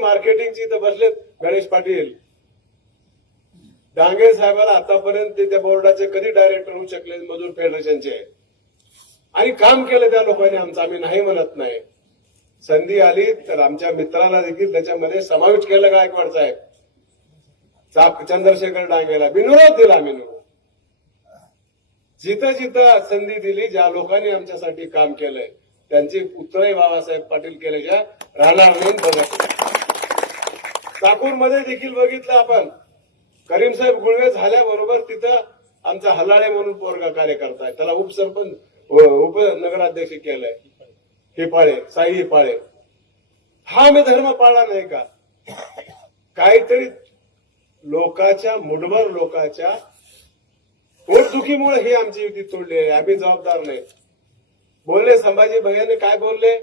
मार्केटिंगची इथं बसलेत गणेश पाटील डांगे साहेबाला आतापर्यंत ते त्या बोर्डाचे कधी डायरेक्टर होऊ शकले मजूर फेडरेशनचे आणि काम केलं त्या लोकांनी आमचं आम्ही नाही म्हणत नाही संधी आली तर आमच्या मित्राला देखील त्याच्यामध्ये समाविष्ट केलं गायकवाड साहेब चंद्रशेखर डांगेला बिनविरोध दिला आम्ही जिथं जिथं संधी दिली ज्या लोकांनी आमच्यासाठी काम केलंय त्यांची पुत्रही बाबासाहेब पाटील केल्याच्या राहणार म्हणून बघत मध्ये देखील बघितलं आपण करीमसाहेब गुळवे झाल्याबरोबर तिथं आमचा हलाळे म्हणून पोरगा कार्यकर्ता आहे त्याला उपसरपंच उपनगराध्यक्ष हे पाळे साई हिपाळे हा मी धर्म पाळला नाही का काहीतरी लोकाच्या मुठभर लोकाच्या पोटदुखीमुळे ही आमची युती तोडली आहे आम्ही जबाबदार नाही बोलले संभाजी भैयाने काय बोलले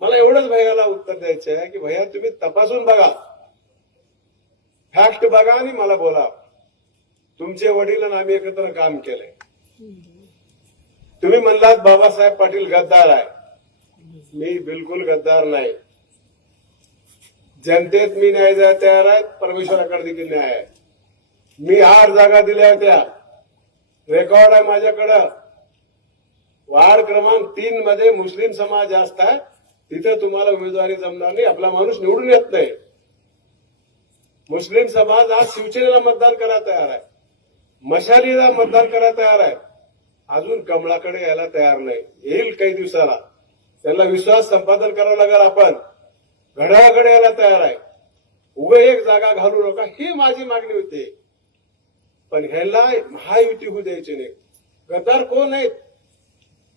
मला एवढंच भैयाला उत्तर द्यायचं आहे की भैया तुम्ही तपासून बघा फॅक्ट बघा आणि मला बोला तुमचे वडील आणि आम्ही एकत्र काम केले तुम्ही म्हणलात बाबासाहेब पाटील गद्दार आहे मी बिलकुल गद्दार नाही जनतेत मी न्याय द्यायला तयार आहे परमेश्वराकडे देखील न्याय आहे मी आठ जागा दिल्या होत्या रेकॉर्ड आहे माझ्याकडं वार्ड क्रमांक तीन मध्ये मुस्लिम समाज जास्त आहे तिथे तुम्हाला उमेदवारी जमणार नाही आपला माणूस निवडून येत नाही मुस्लिम समाज आज शिवसेनेला मतदान करायला तयार आहे मशालीला मतदान करायला तयार आहे अजून कमळाकडे यायला तयार नाही येईल काही दिवसाला त्यांना विश्वास संपादन करावा लागेल आपण घड्याळाकडे यायला तयार आहे उभे एक जागा घालू नका ही माझी मागणी होती पण ह्याला महायुती होऊ द्यायची नाही गद्दार कोण आहेत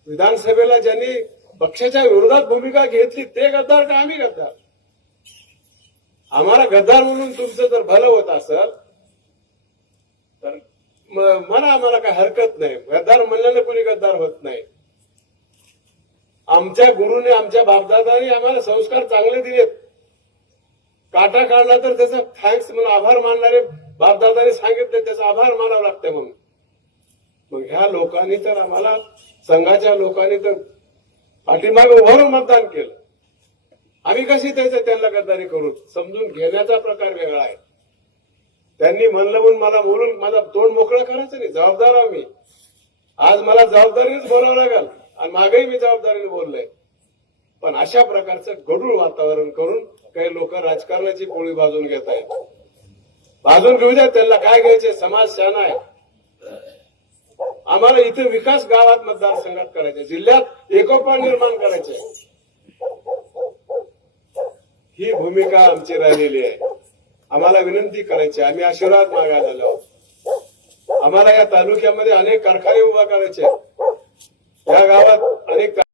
विधानसभेला ज्यांनी पक्षाच्या विरोधात भूमिका घेतली ते गद्दार का आम्ही गद्दार आम्हाला गद्दार म्हणून तुमचं जर भलं होत असेल तर मला आम्हाला काही हरकत नाही गद्दार म्हणल्याने कोणी गद्दार होत नाही आमच्या गुरुने आमच्या बापदादाने आम्हाला संस्कार चांगले दिलेत काटा काढला तर त्याचा थँक्स म्हणून आभार मानणारे बापदादाने सांगितले त्याचा आभार मानावं लागते म्हणून मग ह्या लोकांनी तर आम्हाला संघाच्या लोकांनी तर पाठीमागे उभारून मतदान केलं आम्ही कशी त्याचं त्यांना गद्दारी करू समजून घेण्याचा प्रकार वेगळा आहे त्यांनी म्हणलं मला बोलून माझा तोंड मोकळा करायचं नाही जबाबदार आम्ही आज मला जबाबदारीच बोलावं लागेल आणि मागेही मी जबाबदारीने बोललोय पण अशा प्रकारचं गडूळ वातावरण करून काही लोक राजकारणाची पोळी बाजून घेत आहेत बाजून घेऊ द्या त्यांना काय घ्यायचे समाज शान आहे आम्हाला इथे विकास गावात मतदारसंघात करायचे जिल्ह्यात एकोपा निर्माण करायचे ही भूमिका आमची राहिलेली आहे आम्हाला विनंती करायची आम्ही आशीर्वाद मागायला आलो आम्हाला या तालुक्यामध्ये अनेक कारखाने उभा करायचे या गावात अनेक